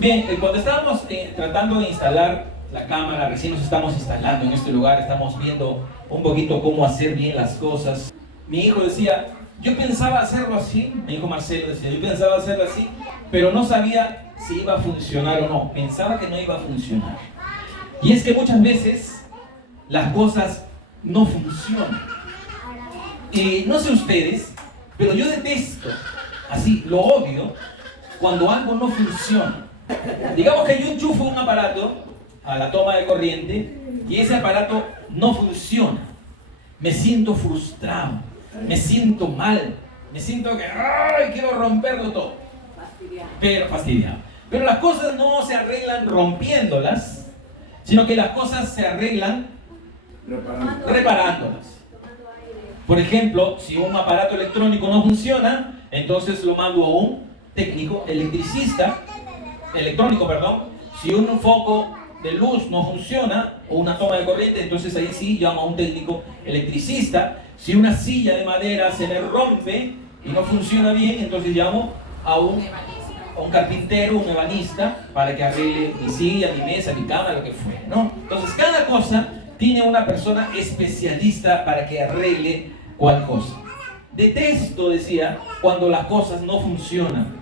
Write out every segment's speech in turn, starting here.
Bien, cuando estábamos tratando de instalar la cámara, recién nos estamos instalando en este lugar, estamos viendo un poquito cómo hacer bien las cosas. Mi hijo decía, yo pensaba hacerlo así, mi hijo Marcelo decía, yo pensaba hacerlo así, pero no sabía si iba a funcionar o no, pensaba que no iba a funcionar. Y es que muchas veces las cosas no funcionan. Y no sé ustedes, pero yo detesto, así, lo odio, cuando algo no funciona. Digamos que yo enchufo un aparato a la toma de corriente y ese aparato no funciona. Me siento frustrado, me siento mal, me siento que ¡ay! Quiero romperlo todo. Fastidiado. Pero las cosas no se arreglan rompiéndolas, sino que las cosas se arreglan reparándolas. Por ejemplo, si un aparato electrónico no funciona, entonces lo mando a un técnico electrónico. Si un foco de luz no funciona o una toma de corriente, entonces ahí sí llamo a un técnico electricista. Si una silla de madera se me rompe y no funciona bien, entonces llamo a un carpintero, un ebanista, para que arregle mi silla, mi mesa, mi cama, lo que fuera, ¿no? Entonces cada cosa tiene una persona especialista para que arregle cual cosa. Detesto, decía, cuando las cosas no funcionan.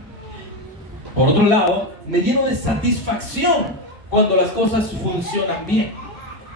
Por otro lado, me lleno de satisfacción cuando las cosas funcionan bien.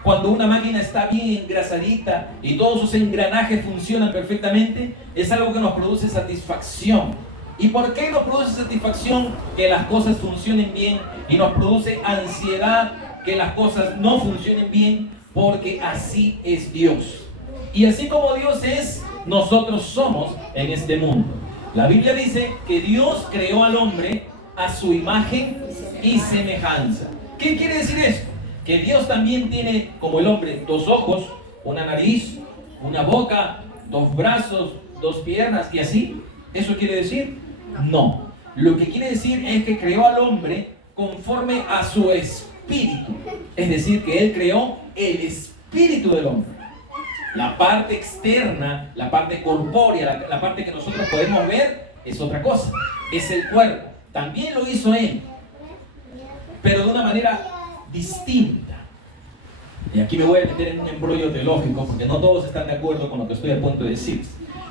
Cuando una máquina está bien engrasadita y todos sus engranajes funcionan perfectamente, es algo que nos produce satisfacción. ¿Y por qué nos produce satisfacción que las cosas funcionen bien y nos produce ansiedad que las cosas no funcionen bien? Porque así es Dios. Y así como Dios es, nosotros somos en este mundo. La Biblia dice que Dios creó al hombre a su imagen y semejanza. ¿Qué quiere decir esto? Que Dios también tiene, como el hombre, 2 ojos, una nariz, una boca, 2 brazos, 2 piernas y así. ¿Eso quiere decir? No. Lo que quiere decir es que creó al hombre conforme a su espíritu. Es decir, que Él creó el espíritu del hombre. La parte externa, la parte corpórea, la parte que nosotros podemos ver es otra cosa. Es el cuerpo. También lo hizo Él, pero de una manera distinta. Y aquí me voy a meter en un embrollo teológico porque no todos están de acuerdo con lo que estoy a punto de decir.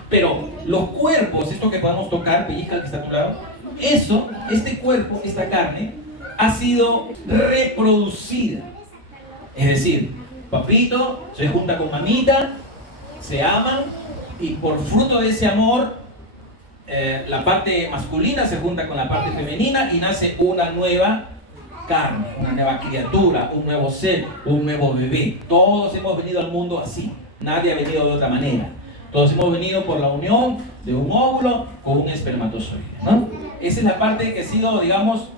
Pero los cuerpos, esto que podemos tocar, pellizca que está a tu lado, este cuerpo, esta carne, ha sido reproducida. Es decir, papito se junta con mamita, se aman y por fruto de ese amor, la parte masculina se junta con la parte femenina y nace una nueva carne, una nueva criatura, un nuevo ser, un nuevo bebé. Todos hemos venido al mundo así, nadie ha venido de otra manera. Todos hemos venido por la unión de un óvulo con un espermatozoide, ¿no? Esa es la parte que ha sido, digamos,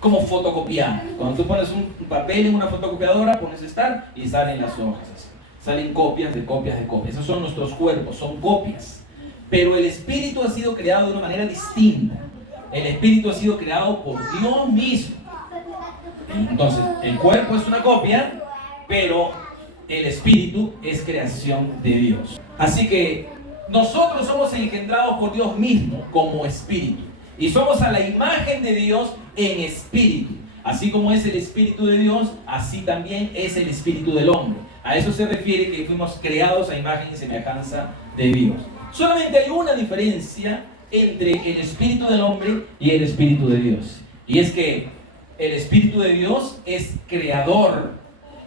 como fotocopiada. Cuando tú pones un papel en una fotocopiadora, pones start y salen las hojas así. Salen copias de copias de copias. Esos son nuestros cuerpos, son copias. Pero el espíritu ha sido creado de una manera distinta. El espíritu ha sido creado por Dios mismo. Entonces, el cuerpo es una copia, pero el espíritu es creación de Dios. Así que nosotros somos engendrados por Dios mismo como espíritu. Y somos a la imagen de Dios en espíritu. Así como es el espíritu de Dios, así también es el espíritu del hombre. A eso se refiere que fuimos creados a imagen y semejanza de Dios. Solamente hay una diferencia entre el espíritu del hombre y el espíritu de Dios. Y es que el espíritu de Dios es creador,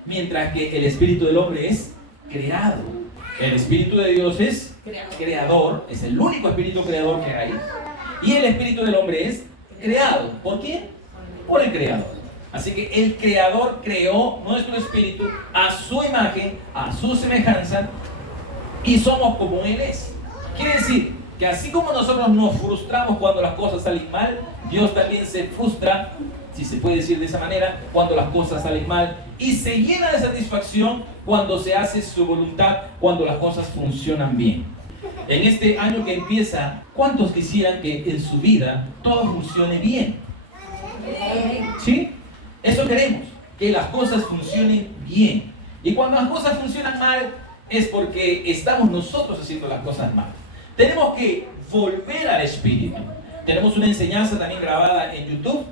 mientras que el espíritu del hombre es creado. El espíritu de Dios es creador, es el único espíritu creador que hay. Y el espíritu del hombre es creado. ¿Por qué? Por el creador. Así que el creador creó nuestro espíritu a su imagen, a su semejanza, y somos como Él es. Quiere decir que así como nosotros nos frustramos cuando las cosas salen mal, Dios también se frustra, si se puede decir de esa manera, cuando las cosas salen mal, y se llena de satisfacción cuando se hace su voluntad, cuando las cosas funcionan bien. En este año que empieza, ¿cuántos quisieran que en su vida todo funcione bien? ¿Sí? Eso queremos, que las cosas funcionen bien. Y cuando las cosas funcionan mal, es porque estamos nosotros haciendo las cosas mal. Tenemos que volver al espíritu. Tenemos una enseñanza también grabada en YouTube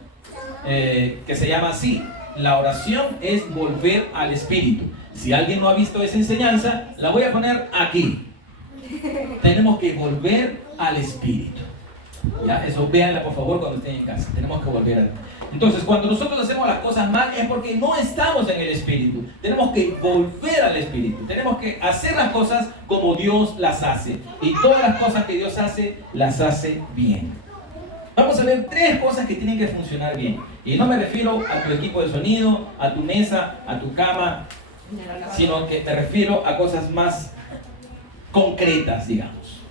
que se llama así: la oración es volver al Espíritu. Si alguien no ha visto esa enseñanza, la voy a poner aquí. Tenemos que volver al Espíritu. ¿Ya? Eso véanla por favor cuando estén en casa. Tenemos que volver al... Entonces, cuando nosotros hacemos las cosas mal es porque no estamos en el Espíritu. Tenemos que volver al Espíritu. Tenemos que hacer las cosas como Dios las hace. Y todas las cosas que Dios hace, las hace bien. Vamos a ver 3 cosas que tienen que funcionar bien. Y no me refiero a tu equipo de sonido, a tu mesa, a tu cama, sino que me refiero a cosas más concretas, digamos.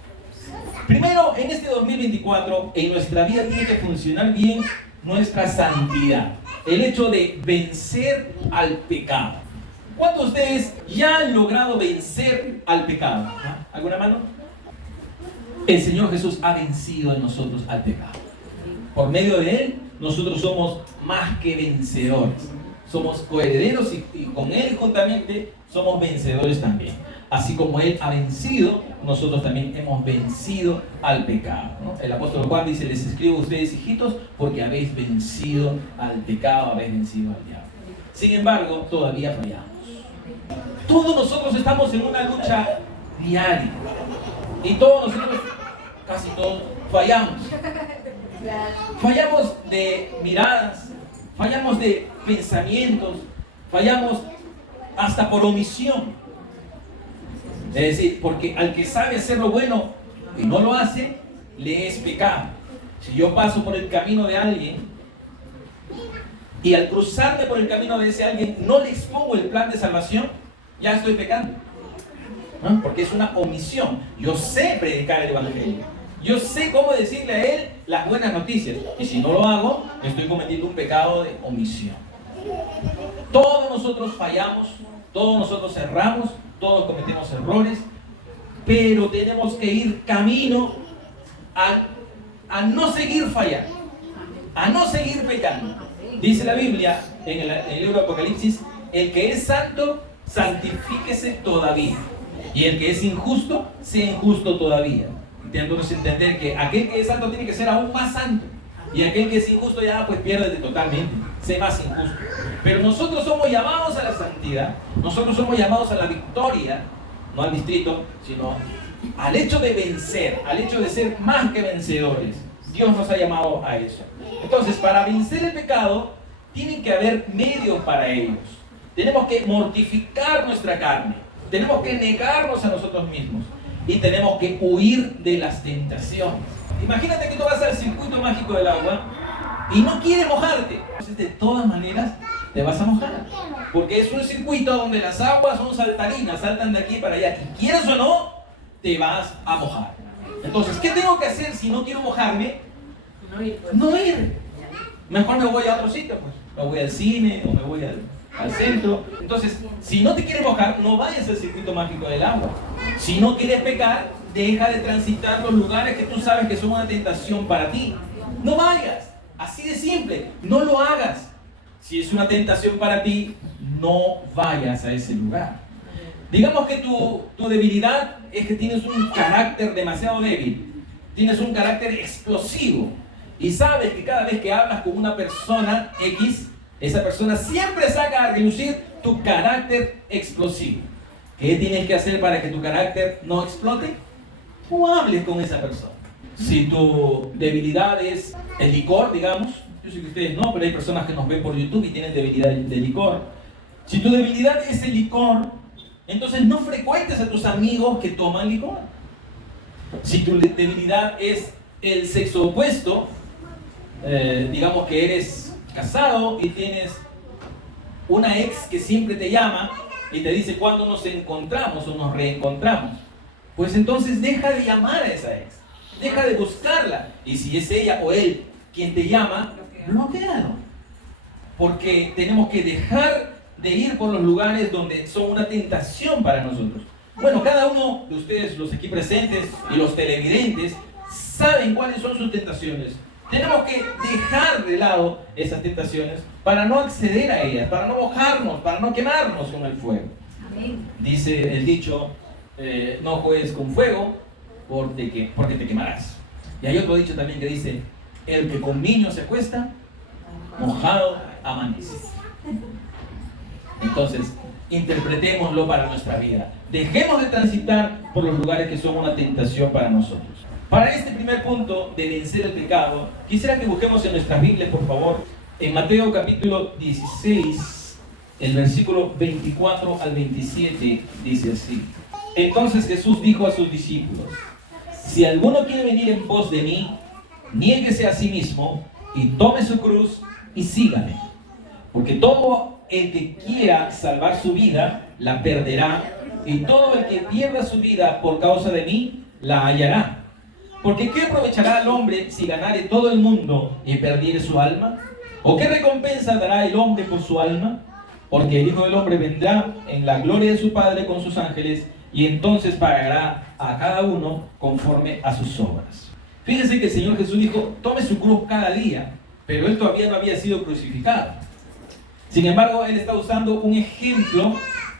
Primero, en este 2024, en nuestra vida tiene que funcionar bien nuestra santidad. El hecho de vencer al pecado. ¿Cuántos de ustedes ya han logrado vencer al pecado? ¿Ah? ¿Alguna mano? El Señor Jesús ha vencido en nosotros al pecado. Por medio de Él, nosotros somos más que vencedores. Somos coherederos y con Él juntamente somos vencedores también. Así como Él ha vencido, nosotros también hemos vencido al pecado, ¿no? El apóstol Juan dice: les escribo a ustedes, hijitos, porque habéis vencido al pecado, habéis vencido al diablo. Sin embargo, todavía fallamos. Todos nosotros estamos en una lucha diaria. Y todos nosotros, casi todos, fallamos. Fallamos de miradas, fallamos de pensamientos, fallamos hasta por omisión. Es decir, porque al que sabe hacer lo bueno y no lo hace, le es pecado. Si yo paso por el camino de alguien y al cruzarme por el camino de ese alguien no le expongo el plan de salvación, ya estoy pecando, ¿no? Porque es una omisión. Yo sé predicar el evangelio, yo sé cómo decirle a él las buenas noticias, y si no lo hago, estoy cometiendo un pecado de omisión. Todos nosotros fallamos, todos nosotros erramos, todos cometemos errores, pero tenemos que ir camino a no seguir fallando, a no seguir pecando. Dice la Biblia en el libro de Apocalipsis: el que es santo, santifíquese todavía, y el que es injusto, sea injusto todavía. Entonces entender que aquel que es santo tiene que ser aún más santo, y aquel que es injusto ya pues piérdete totalmente, sé más injusto. Pero nosotros somos llamados a la santidad, nosotros somos llamados a la victoria, no al distrito, sino al hecho de vencer, al hecho de ser más que vencedores. Dios nos ha llamado a eso. Entonces, para vencer el pecado, tienen que haber medios para ellos. Tenemos que mortificar nuestra carne, tenemos que negarnos a nosotros mismos y tenemos que huir de las tentaciones. Imagínate que tú vas al circuito mágico del agua y no quieres mojarte. Entonces, de todas maneras, te vas a mojar, porque es un circuito donde las aguas son saltarinas, saltan de aquí para allá, y quieres o no, te vas a mojar. Entonces, ¿qué tengo que hacer si no quiero mojarme? No ir. Mejor me voy a otro sitio, pues. Me voy al cine o me voy al centro. Entonces, si no te quieres mojar, no vayas al circuito mágico del agua. Si no quieres pecar, deja de transitar los lugares que tú sabes que son una tentación para ti. No vayas. Así de simple. No lo hagas. Si es una tentación para ti, no vayas a ese lugar. Digamos que tu debilidad es que tienes un carácter demasiado débil. Tienes un carácter explosivo. Y sabes que cada vez que hablas con una persona X, esa persona siempre saca a relucir tu carácter explosivo. ¿Qué tienes que hacer para que tu carácter no explote? No hables con esa persona. Si tu debilidad es el licor, digamos, yo sé que ustedes no, pero hay personas que nos ven por YouTube y tienen debilidad de licor. Si tu debilidad es el licor, entonces no frecuentes a tus amigos que toman licor. Si tu debilidad es el sexo opuesto, digamos que eres casado y tienes una ex que siempre te llama y te dice cuándo nos encontramos o nos reencontramos, pues entonces deja de llamar a esa ex, deja de buscarla, y si es ella o él quien te llama, bloquealo, porque tenemos que dejar de ir por los lugares donde son una tentación para nosotros. Bueno, cada uno de ustedes, los aquí presentes y los televidentes, saben cuáles son sus tentaciones. Tenemos que dejar de lado esas tentaciones para no acceder a ellas, para no mojarnos, para no quemarnos con el fuego. Amén. Dice el dicho, no juegues con fuego porque te quemarás. Y hay otro dicho también que dice, el que con niños se acuesta, mojado amanece. Entonces, interpretémoslo para nuestra vida. Dejemos de transitar por los lugares que son una tentación para nosotros. Para este primer punto de vencer el pecado, quisiera que busquemos en nuestras Biblias, por favor, en Mateo capítulo 16, el versículo 24 al 27, dice así. Entonces Jesús dijo a sus discípulos: si alguno quiere venir en pos de mí, niéguese a sí mismo y tome su cruz y sígame. Porque todo el que quiera salvar su vida, la perderá, y todo el que pierda su vida por causa de mí, la hallará. Porque ¿qué aprovechará al hombre si ganare todo el mundo y perdiere su alma? ¿O qué recompensa dará el hombre por su alma? Porque el Hijo del Hombre vendrá en la gloria de su Padre con sus ángeles, y entonces pagará a cada uno conforme a sus obras. Fíjense que el Señor Jesús dijo: tome su cruz cada día, pero Él todavía no había sido crucificado. Sin embargo, Él está usando un ejemplo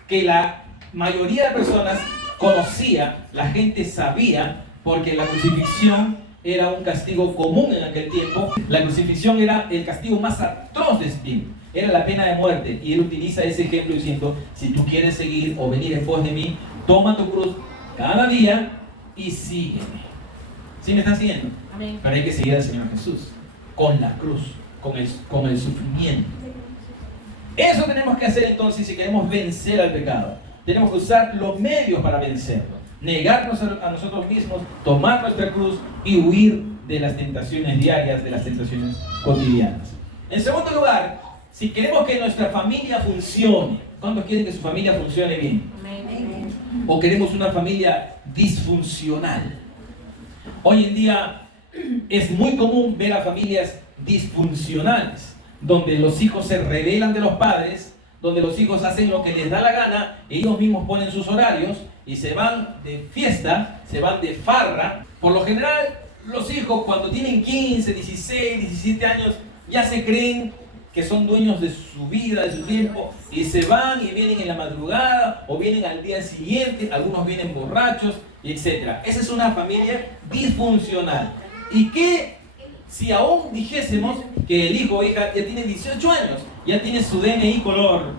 que la mayoría de personas conocía, la gente sabía, porque la crucifixión era un castigo común en aquel tiempo. La crucifixión era el castigo más atroz de este, era la pena de muerte, y Él utiliza ese ejemplo diciendo: si tú quieres seguir o venir en pos de mí, toma tu cruz cada día y sígueme. ¿Sí me están siguiendo? Amén. Pero hay que seguir al Señor Jesús con la cruz, con el sufrimiento. Eso tenemos que hacer entonces si queremos vencer al pecado. Tenemos que usar los medios para vencerlo. Negarnos a nosotros mismos, tomar nuestra cruz y huir de las tentaciones diarias, de las tentaciones cotidianas. En segundo lugar, si queremos que nuestra familia funcione, ¿cuántos quieren que su familia funcione bien? Amén. ¿O queremos una familia disfuncional? Hoy en día es muy común ver a familias disfuncionales, donde los hijos se rebelan de los padres, donde los hijos hacen lo que les da la gana, ellos mismos ponen sus horarios y se van de fiesta, se van de farra. Por lo general, los hijos cuando tienen 15, 16, 17 años, ya se creen que son dueños de su vida, de su tiempo, y se van y vienen en la madrugada o vienen al día siguiente, algunos vienen borrachos, etc. Esa es una familia disfuncional. ¿Y qué si aún dijésemos que el hijo o hija ya tiene 18 años, ya tiene su DNI color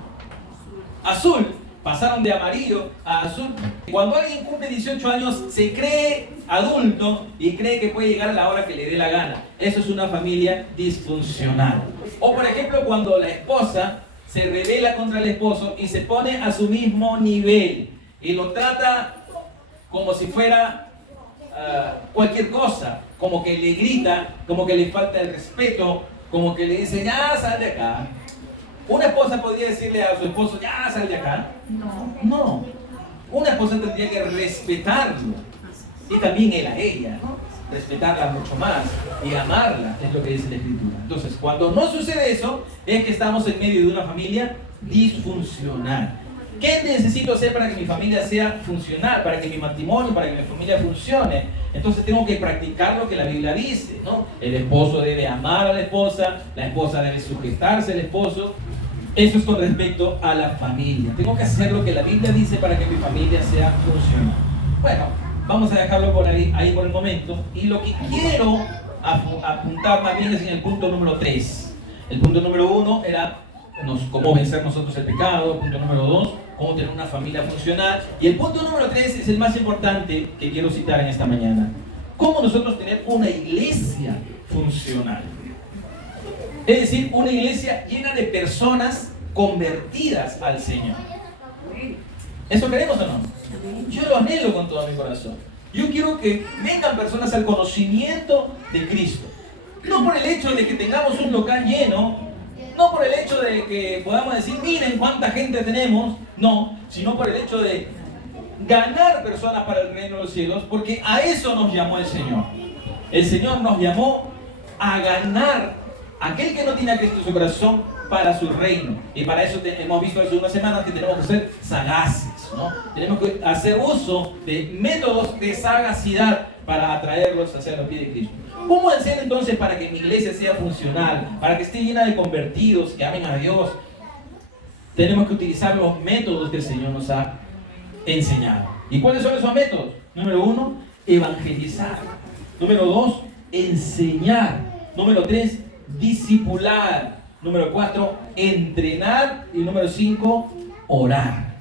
azul, pasaron de amarillo a azul? Cuando alguien cumple 18 años se cree adulto y cree que puede llegar a la hora que le dé la gana. Eso es una familia disfuncional. O por ejemplo, cuando la esposa se rebela contra el esposo y se pone a su mismo nivel y lo trata como si fuera cualquier cosa, como que le grita, como que le falta el respeto, como que le dice: ya sal de acá. ¿Una esposa podría decirle a su esposo: ya sal de acá? No. Una esposa tendría que respetarlo, y también él a ella, respetarla mucho más y amarla, es lo que dice la Escritura. Entonces, cuando no sucede eso, es que estamos en medio de una familia disfuncional. ¿Qué necesito hacer para que mi familia sea funcional? Para que mi matrimonio, para que mi familia funcione. Entonces tengo que practicar lo que la Biblia dice, ¿no? El esposo debe amar a la esposa debe sujetarse al esposo. Eso es con respecto a la familia. Tengo que hacer lo que la Biblia dice para que mi familia sea funcional. Bueno, vamos a dejarlo por ahí por el momento. Y lo que quiero apuntar más bien es en el punto número 3. El punto número 1 era cómo vencer nosotros el pecado. El punto número 2, cómo tener una familia funcional. Y el punto número 3 es el más importante que quiero citar en esta mañana: cómo nosotros tener una iglesia funcional. Es decir, una iglesia llena de personas convertidas al Señor. ¿Eso queremos o no? Yo lo anhelo con todo mi corazón. Yo quiero que vengan personas al conocimiento de Cristo. No por el hecho de que tengamos un local lleno, no por el hecho de que podamos decir: miren cuánta gente tenemos, no, sino por el hecho de ganar personas para el reino de los cielos, porque a eso nos llamó el Señor. El Señor nos llamó a ganar a aquel que no tiene a Cristo en su corazón para su reino. Y para eso hemos visto hace unas semanas que tenemos que ser sagaces, ¿no? Tenemos que hacer uso de métodos de sagacidad para atraerlos hacia los pies de Cristo. ¿Cómo hacer entonces para que mi iglesia sea funcional? Para que esté llena de convertidos que amen a Dios. Tenemos que utilizar los métodos que el Señor nos ha enseñado. ¿Y cuáles son esos métodos? Número 1, evangelizar. Número 2, enseñar. Número 3, discipular. Número 4, entrenar. Y número 5, orar.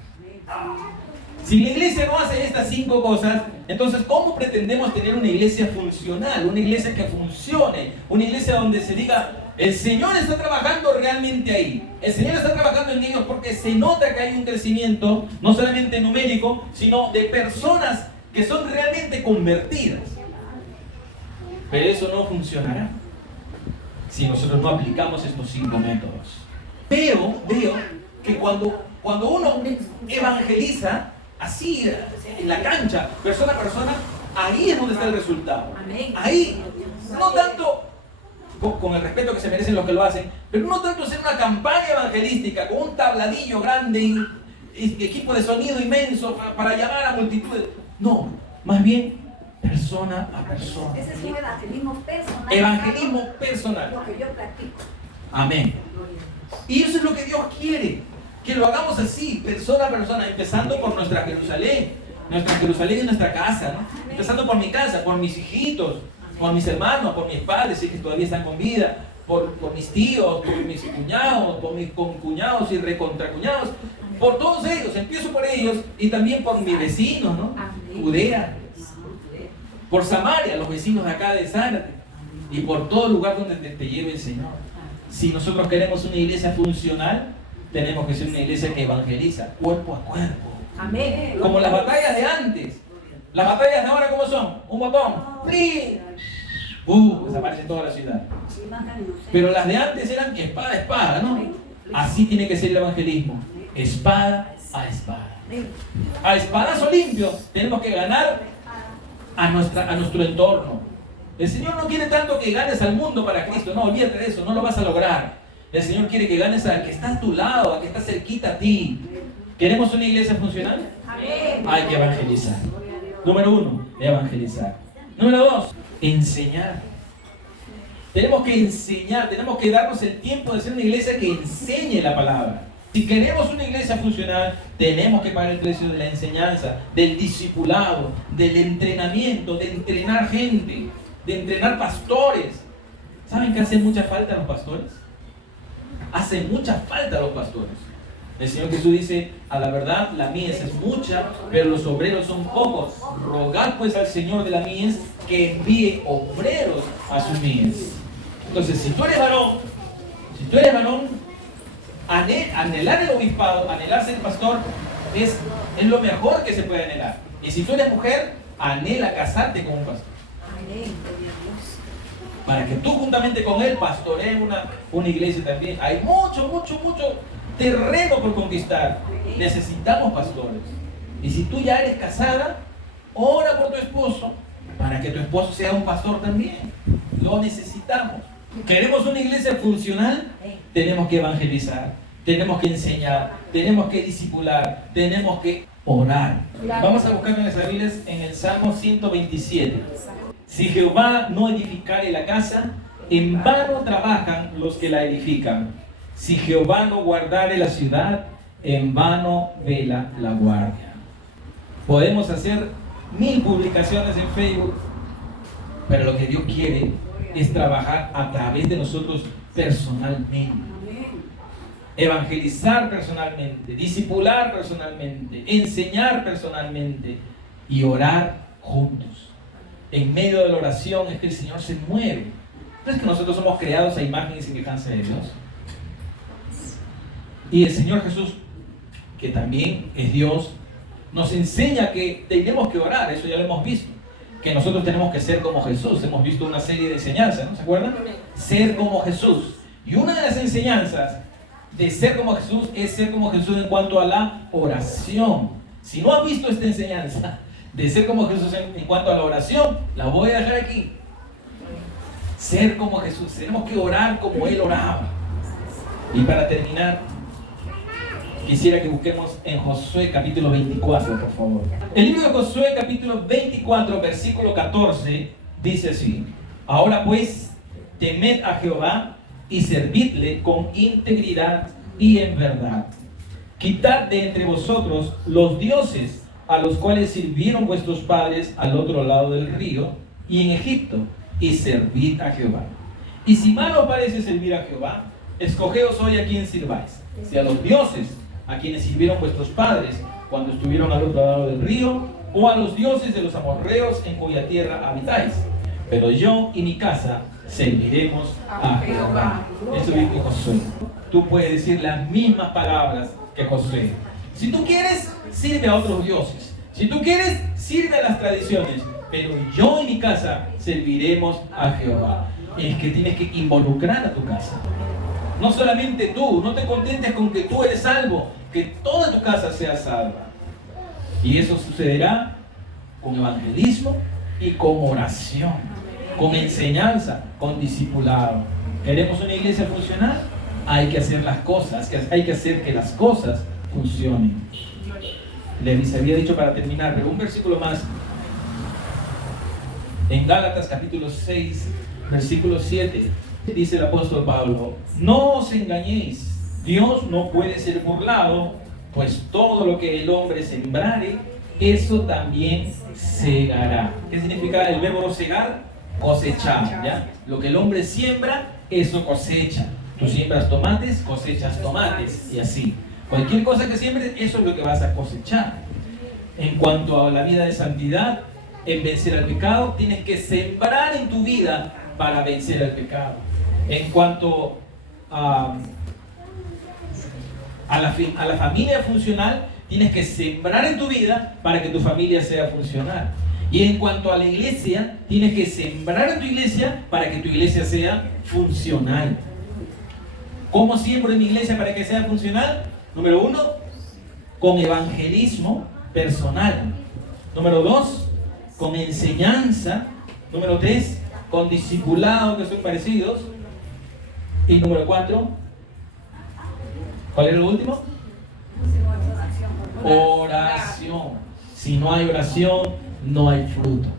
Si la iglesia no hace estas 5 cosas, entonces ¿cómo pretendemos tener una iglesia funcional? Una iglesia que funcione, una iglesia donde se diga, el Señor está trabajando realmente ahí. El Señor está trabajando en ellos porque se nota que hay un crecimiento, no solamente numérico, sino de personas que son realmente convertidas. Pero eso no funcionará si nosotros no aplicamos estos 5 métodos. Pero veo que cuando uno evangeliza, así, en la cancha, persona a persona, ahí es donde está el resultado. Ahí, no tanto, con el respeto que se merecen los que lo hacen, pero no tanto hacer una campaña evangelística con un tabladillo grande y equipo de sonido inmenso para llamar a multitudes. No, más bien persona a persona. Ese es un evangelismo personal. Evangelismo personal. Lo que yo practico. Amén. Y eso es lo que Dios quiere, que lo hagamos así, persona a persona, empezando por nuestra Jerusalén es nuestra casa, ¿no? Empezando por mi casa, por mis hijitos, por mis hermanos, por mis padres, si que todavía están con vida, por mis tíos, por mis cuñados, por mis concuñados y recontracuñados, por todos ellos, empiezo por ellos y también por mis vecinos, ¿no? Judea, por Samaria, los vecinos de acá de Zárate, y por todo lugar donde te lleve el Señor. Si nosotros queremos una iglesia funcional, tenemos que ser una iglesia que evangeliza cuerpo a cuerpo. Amén. Como las batallas de antes. Las batallas de ahora, ¿cómo son? Un botón. ¡Plim! Desaparece toda la ciudad. Pero las de antes eran espada a espada, ¿no? Así tiene que ser el evangelismo. Espada a espada. A espadazo limpio tenemos que ganar a nuestro entorno. El Señor no quiere tanto que ganes al mundo para Cristo. No, olvídate de eso, no lo vas a lograr. El Señor quiere que ganes al que está a tu lado, al que está cerquita a ti. ¿Queremos una iglesia funcional? Amén. Hay que evangelizar. Número 1, evangelizar. Número 2, enseñar. Tenemos que enseñar, tenemos que darnos el tiempo de ser una iglesia que enseñe la palabra. Si queremos una iglesia funcional, tenemos que pagar el precio de la enseñanza, del discipulado, del entrenamiento, de entrenar gente, de entrenar pastores. ¿Saben que hacen mucha falta los pastores? Hacen mucha falta los pastores. El Señor Jesús dice, a la verdad, la mies es mucha, pero los obreros son pocos. Rogad pues al Señor de la mies que envíe obreros a su mies. Entonces, si tú eres varón, anhelar el obispado, anhelar ser pastor, es lo mejor que se puede anhelar. Y si tú eres mujer, anhela casarte con un pastor. Para que tú juntamente con él pastorees una iglesia también. Hay mucho terreno por conquistar. Necesitamos pastores. Y si tú ya eres casada, ora por tu esposo para que tu esposo sea un pastor también. Lo necesitamos. ¿Queremos una iglesia funcional? Tenemos que evangelizar, tenemos que enseñar, tenemos que discipular, tenemos que orar. Vamos a buscar en nuestras Biblias en el Salmo 127. Si Jehová no edificare la casa, en vano trabajan los que la edifican. Si Jehová no guardare la ciudad, en vano vela la guardia. Podemos hacer 1000 publicaciones en Facebook, pero lo que Dios quiere es trabajar a través de nosotros personalmente. Evangelizar personalmente, discipular personalmente, enseñar personalmente y orar juntos. En medio de la oración es que el Señor se mueve. ¿No es que nosotros somos creados a imagen y semejanza de Dios? Y el Señor Jesús, que también es Dios, nos enseña que tenemos que orar. Eso ya lo hemos visto. Que nosotros tenemos que ser como Jesús. Hemos visto una serie de enseñanzas, ¿no? ¿Se acuerdan? Ser como Jesús. Y una de las enseñanzas de ser como Jesús es ser como Jesús en cuanto a la oración. Si no has visto esta enseñanza de ser como Jesús en cuanto a la oración, la voy a dejar aquí. Ser como Jesús. Tenemos que orar como Él oraba. Y para terminar, quisiera que busquemos en Josué capítulo 24, por favor. El libro de Josué capítulo 24, versículo 14, dice así: Ahora pues, temed a Jehová y servidle con integridad y en verdad. Quitad de entre vosotros los dioses a los cuales sirvieron vuestros padres al otro lado del río y en Egipto, y servid a Jehová. Y si mal os parece servir a Jehová, escogeos hoy a quién sirváis, si a los dioses a quienes sirvieron vuestros padres cuando estuvieron al otro lado del río, o a los dioses de los amorreos en cuya tierra habitáis. Pero yo y mi casa serviremos a Jehová. Eso dijo Josué. Tú puedes decir las mismas palabras que Josué. Si tú quieres, sirve a otros dioses. Si tú quieres, sirve a las tradiciones. Pero yo y mi casa serviremos a Jehová. Es que tienes que involucrar a tu casa. No solamente tú, no te contentes con que tú eres salvo, que toda tu casa sea salva. Y eso sucederá con evangelismo y con oración, con enseñanza, con discipulado. ¿Queremos una iglesia funcional? Hay que hacer las cosas, hay que hacer que las cosas funcionen. Les había dicho para terminar, pero un versículo más. En Gálatas capítulo 6, versículo 7, dice el apóstol Pablo: no os engañéis, Dios no puede ser burlado, pues todo lo que el hombre sembrare, eso también segará. ¿Qué significa el verbo segar? Cosechar, ¿ya? Lo que el hombre siembra, eso cosecha. Tú siembras tomates, cosechas tomates, y así. Cualquier cosa que siembres, eso es lo que vas a cosechar. En cuanto a la vida de santidad, en vencer al pecado, tienes que sembrar en tu vida para vencer al pecado. En cuanto a la familia funcional, tienes que sembrar en tu vida para que tu familia sea funcional. Y en cuanto a la iglesia, tienes que sembrar en tu iglesia para que tu iglesia sea funcional. ¿Cómo siembro en mi iglesia para que sea funcional? Número 1, con evangelismo personal. Número 2, con enseñanza. Número 3, con discipulado, que son parecidos. Y número 4, ¿cuál era el último? Oración. Si no hay oración, no hay fruto.